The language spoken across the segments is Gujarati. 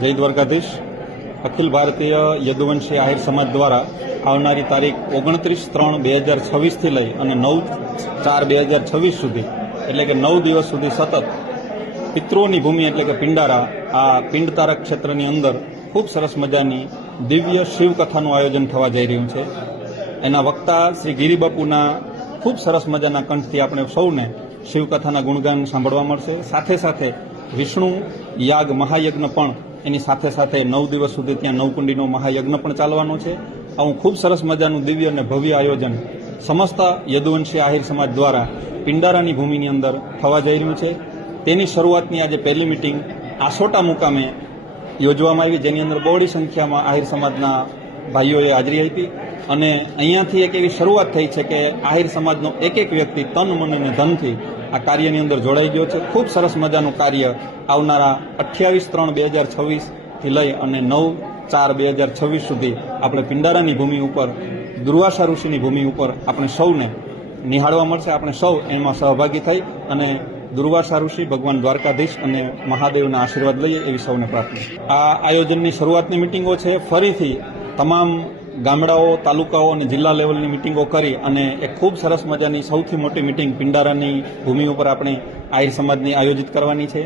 જય દ્વારકાધીશ. અખિલ ભારતીય યદુવંશી આહિર સમાજ દ્વારા આવનારી તારીખ 29/3/2026 લઈ અને 9/4/2026 સુધી એટલે કે 9 દિવસ સુધી સતત પિતૃઓની ભૂમિ એટલે કે પિંડારા આ પિંડતારક ક્ષેત્રની અંદર ખૂબ સરસ મજાની દિવ્ય શિવકથાનું આયોજન થવા જઈ રહ્યું છે. એના વક્તા શ્રી ગિરિબાપુના ખૂબ સરસ મજાના કંઠથી આપણે સૌને શિવકથાના ગુણગાન સાંભળવા મળશે. સાથે સાથે વિષ્ણુ યાગ મહાયજ્ઞ પણ એની સાથે સાથે 9 દિવસ સુધી ત્યાં નવકુંડીનો મહાયજ્ઞ પણ ચાલવાનો છે. આવું ખૂબ સરસ મજાનું દિવ્ય અને ભવ્ય આયોજન સમસ્ત યદુવંશી આહિર સમાજ દ્વારા પિંડારાની ભૂમિની અંદર થવા જઈ રહ્યું છે. તેની શરૂઆતની આજે પહેલી મિટિંગ આસોટા મુકામે યોજવામાં આવી, જેની અંદર બહોળી સંખ્યામાં આહિર સમાજના ભાઈઓએ હાજરી આપી અને અહીંયાથી એક એવી શરૂઆત થઈ છે કે આહિર સમાજનો એક એક વ્યક્તિ તન મન અને ધનથી આ કાર્યની અંદર જોડાઈ ગયો છે. ખૂબ સરસ મજાનું કાર્ય આવનારા 28/3/2026 થી લઈ અને 9/4/2026 સુધી આપણે પિંડારાની ભૂમિ ઉપર દુર્વાસા ઋષિની ભૂમિ ઉપર આપણે સૌને નિહાળવા મળશે. આપણે સૌ એમાં સહભાગી થઈ અને દુર્વાસા ઋષિ, ભગવાન દ્વારકાધીશ અને મહાદેવના આશીર્વાદ લઈએ એવી સૌને પ્રાર્થના. આ આયોજનની શરૂઆતની મિટિંગો છે. ફરીથી તમામ ગામડાઓ, તાલુકાઓ અને જિલ્લા લેવલની મિટિંગો કરી અને એક ખૂબ સરસ મજાની સૌથી મોટી મિટિંગ પિંડારાની ભૂમિ ઉપર આપણે આહિર સમાજની આયોજિત કરવાની છે.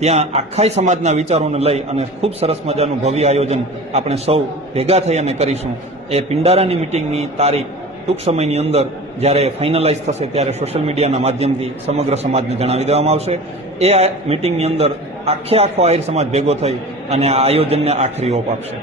ત્યાં આખાય સમાજના વિચારોને લઈ અને ખૂબ સરસ મજાનું ભવ્ય આયોજન આપણે સૌ ભેગા થઈ અને કરીશું. એ પિંડારાની મિટિંગની તારીખ ટૂંક સમયની અંદર જ્યારે ફાઇનલાઇઝ થશે ત્યારે સોશિયલ મીડિયાના માધ્યમથી સમગ્ર સમાજને જણાવી દેવામાં આવશે. એ મિટિંગની અંદર આખો આહિર સમાજ ભેગો થઈ અને આ આયોજનને આખરી ઓપ આપશે.